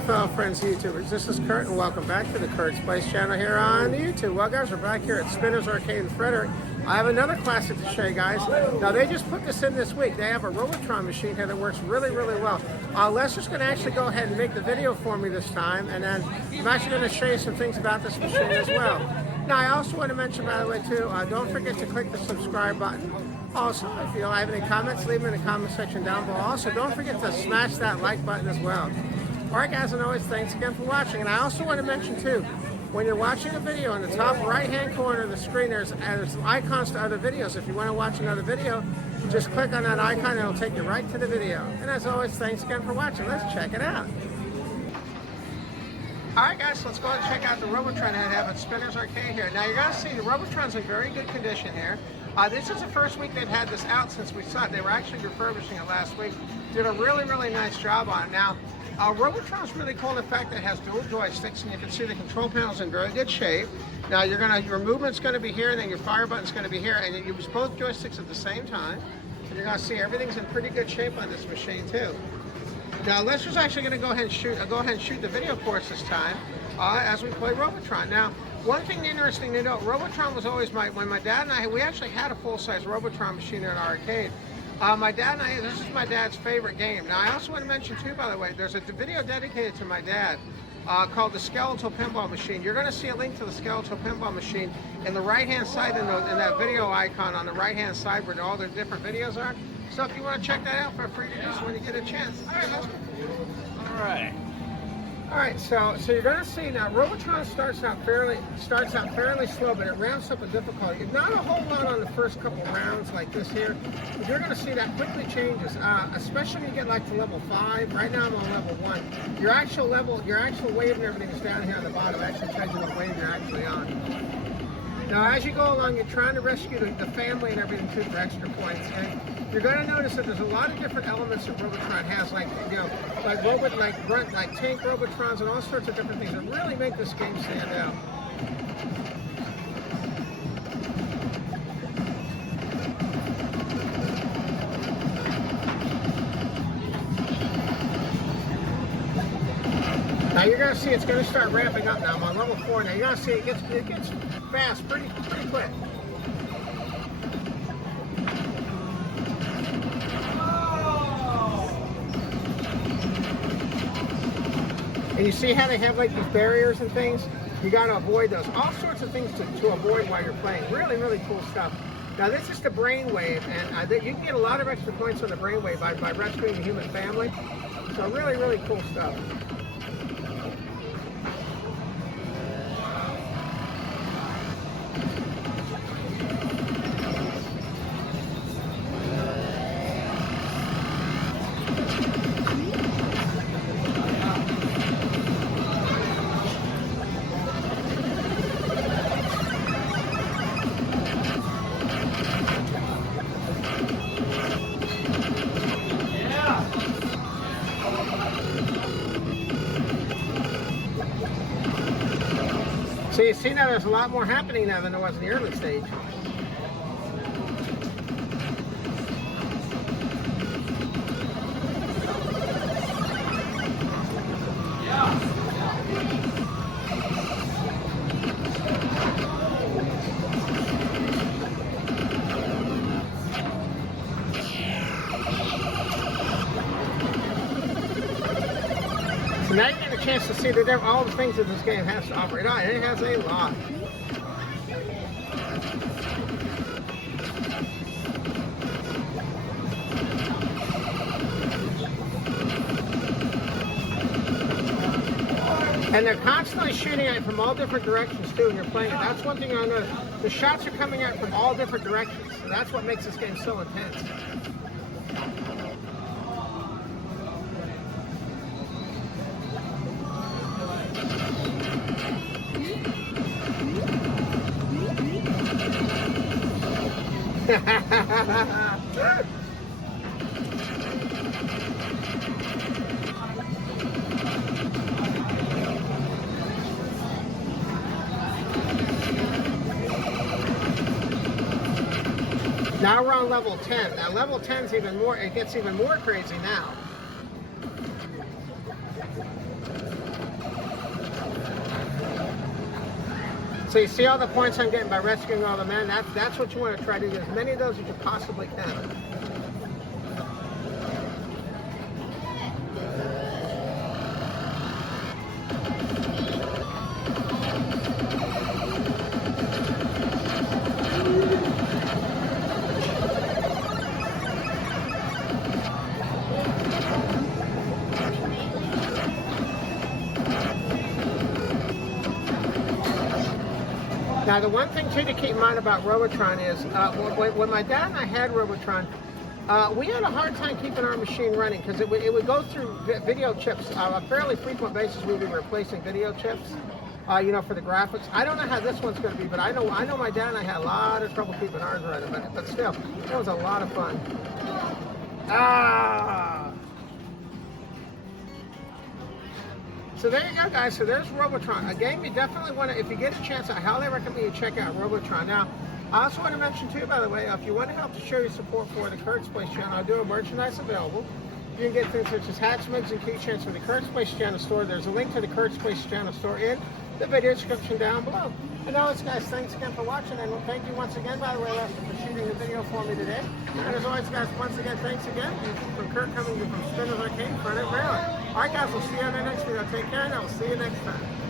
there, fellow friends YouTubers. This is Kurt, and welcome back to the Kurt's Place channel here on YouTube. Well, guys, we're back here at Spinner's Arcade in Frederick. I have another classic to show you guys. Now, they just put this in this week. They have a Robotron machine here that works really, really well. Lester's going to actually go ahead and make the video for me this time, and then I'm actually going to show you some things about this machine as well. Now, I also want to mention, by the way, too, don't forget to click the subscribe button. Also, if you have any comments, leave them in the comment section down below. Also, don't forget to smash that like button as well. Alright guys, and always thanks again for watching. And I also want to mention too, when you're watching a video, in the top right hand corner of the screen there's icons to other videos. If you want to watch another video, just click on that icon and it'll take you right to the video. And as always, thanks again for watching. Let's check it out. Alright guys, so let's go ahead and check out the Robotron I have at Spinner's Arcade here. Now you're going to see the Robotron's in very good condition here. This is the first week they've had this out since we saw it. They were actually refurbishing it last week. Did a really, really nice job on it. Now, Robotron's really cool in the fact that it has dual joysticks, and you can see the control panel's in very good shape. Now, your movement's going to be here, and then your fire button's going to be here, and you use both joysticks at the same time. And you're going to see everything's in pretty good shape on this machine too. Now, Lester's actually going to go ahead and shoot the video for us this time as we play Robotron. Now, one thing interesting to note, Robotron was always when my dad and I, we actually had a full-size Robotron machine in our arcade. My dad and I, this is my dad's favorite game. Now, I also want to mention too, by the way, there's a video dedicated to my dad called the Skeletal Pinball Machine. You're going to see a link to the Skeletal Pinball Machine in the right-hand side in that video icon on the right-hand side where all the different videos are. So if you want to check that out, feel free to do so when you get a chance. All right, Lester. All right. Alright, so you're going to see now, Robotron starts out fairly slow, but it ramps up in difficulty. Not a whole lot on the first couple rounds like this here, but you're going to see that quickly changes, especially when you get like to level 5. Right now I'm on level 1. Your actual wave and everything is down here on the bottom. It actually tells you what wave you're actually on. Now, as you go along, you're trying to rescue the family and everything too for extra points. And you're going to notice that there's a lot of different elements that Robotron has, like like tank Robotrons and all sorts of different things that really make this game stand out. Now you're going to see it's going to start ramping up now. I'm on level 4 now. You're going to see it gets fast pretty quick. And you see how they have like these barriers and things? You got to avoid those. All sorts of things to avoid while you're playing. Really, really cool stuff. Now this is the brainwave, and you can get a lot of extra points on the brainwave by rescuing the human family. So really, really cool stuff. So you see now there's a lot more happening now than there was in the early stage. So now you get a chance to see all the things that this game has to operate on. It has a lot. And they're constantly shooting at it from all different directions too when you're playing it. That's one thing I noticed. The shots are coming out from all different directions. So that's what makes this game so intense. Now we're on level 10. Now level 10's even more, it gets even more crazy now. So you see all the points I'm getting by rescuing all the men? That's what you want to try to do, as many of those as you possibly can. Now, the one thing too to keep in mind about Robotron is when my dad and I had Robotron, we had a hard time keeping our machine running because it would go through video chips on a fairly frequent basis. We'd be replacing video chips, you know, for the graphics. I don't know how this one's going to be, but I know my dad and I had a lot of trouble keeping ours running, but still, it was a lot of fun. So there you go, guys. So there's Robotron. A game you definitely want to, if you get a chance, I highly recommend you check out Robotron. Now, I also want to mention too, by the way, if you want to help to show your support for the Kurt's Place channel, I do a merchandise available. You can get things such as hats, mugs, and keychains from the Kurt's Place channel store. There's a link to the Kurt's Place channel store in the video description down below. And always, guys, thanks again for watching, and thank you once again, by the way, Lester, for shooting the video for me today. And as always, guys, once again, thanks again from Kurt coming to you from Spinners Arcade, Frederick, Maryland. All right, guys, we'll see you on the next video. Take care, and I will see you next time.